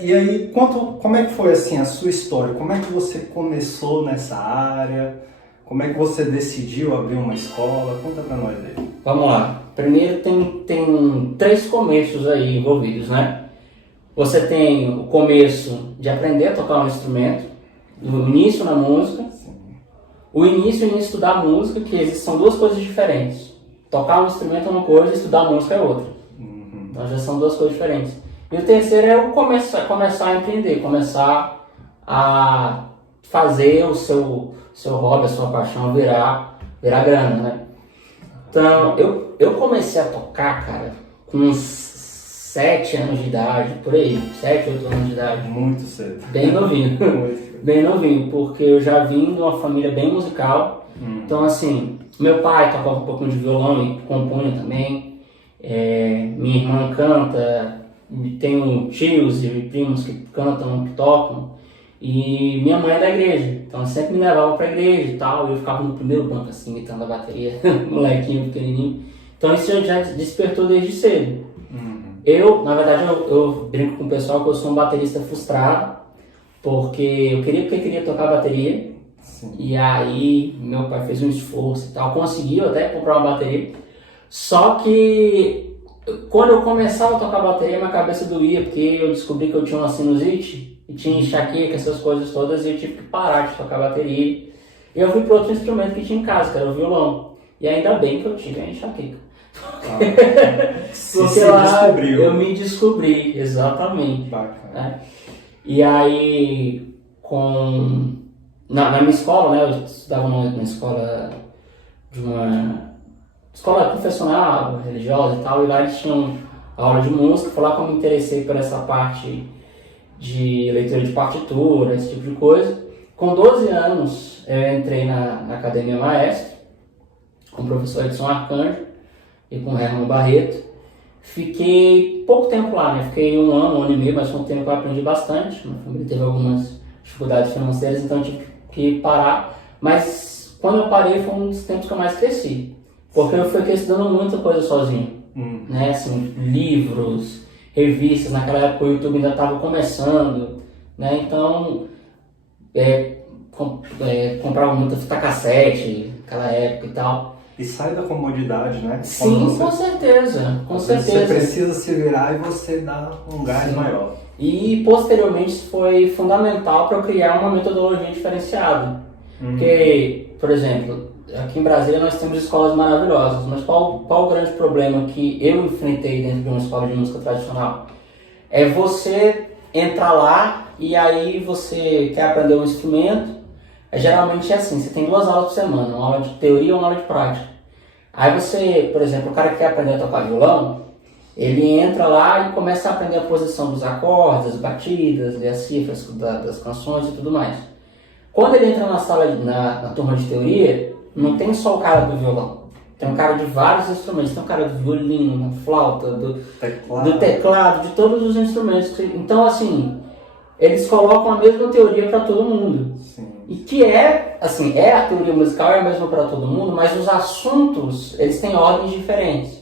E aí, como é que foi assim a sua história? Como é que você começou nessa área? Como é que você decidiu abrir uma escola? Conta pra nós aí. Vamos lá. Primeiro tem três começos aí envolvidos, né? Você tem o começo de aprender a tocar um instrumento, o início na música. Sim. O início em estudar música, são duas coisas diferentes. Tocar um instrumento é uma coisa e estudar música é outra. Uhum. Então já são duas coisas diferentes. E o terceiro é o começar a empreender, começar a fazer o seu hobby, a sua paixão virar grana, né? Então, eu comecei a tocar, cara, com uns 7 anos de idade, por aí, 7, 8 anos de idade. Muito cedo. Bem novinho. Bem novinho, porque eu já vim de uma família bem musical. Então, assim, meu pai tocava um pouquinho de violão e compunha também. Minha irmã canta, tenho tios e primos que cantam, que tocam. E minha mãe é da igreja, então ela sempre me levava pra igreja e tal, e eu ficava no primeiro banco assim, imitando a bateria, molequinho, pequenininho. Então isso já despertou desde cedo. Na verdade, eu brinco com o pessoal que eu sou um baterista frustrado, porque eu queria tocar bateria. Sim. E aí meu pai fez um esforço e tal, conseguiu até comprar uma bateria. Só que quando eu começava a tocar bateria, minha cabeça doía, porque eu descobri que eu tinha uma sinusite e tinha enxaqueca, essas coisas todas, e eu tive que parar de tocar bateria. E eu fui para outro instrumento que tinha em casa, que era o violão. E ainda bem que eu tive a enxaqueca. Porque lá eu me descobri, exatamente. Bacana. E aí, na minha escola, né, eu estudava numa escola de uma escola confessional, religiosa e tal, e lá eles tinham aula de música. Foi lá que eu me interessei por essa parte de leitura de partitura, esse tipo de coisa. Com 12 anos, eu entrei na Academia Maestro, com o professor Edson Arcanjo e com o Herman Barreto. Fiquei pouco tempo lá, né? Fiquei um ano e meio, mas foi um tempo que eu aprendi bastante. Minha família teve algumas dificuldades financeiras, então eu tive que parar. Mas quando eu parei, foi um dos tempos que eu mais cresci. Porque eu fiquei estudando muita coisa sozinho. Né? Assim, livros, revistas. Naquela época o YouTube ainda estava começando, né? Então comprava muita fita cassete naquela época e tal. E sai da comodidade, né? Sim, com certeza. Você precisa se virar e você dá um gás maior. E posteriormente isso foi fundamental para eu criar uma metodologia diferenciada. Porque, por exemplo, aqui em Brasília nós temos escolas maravilhosas, mas qual o grande problema que eu enfrentei dentro de uma escola de música tradicional? É você entrar lá e aí você quer aprender um instrumento. Geralmente é assim, você tem 2 aulas por semana, uma aula de teoria e uma aula de prática. Aí você, por exemplo, o cara que quer aprender a tocar violão, ele entra lá e começa a aprender a posição dos acordes, das batidas, ler as cifras das canções e tudo mais. Quando ele entra na sala, na turma de teoria, não tem só o cara do violão. Tem um cara de vários instrumentos. Tem um cara do violino, da flauta, do teclado, de todos os instrumentos. Então, assim, eles colocam a mesma teoria para todo mundo. Sim. E que a teoria musical é a mesma para todo mundo, mas os assuntos, eles têm ordens diferentes.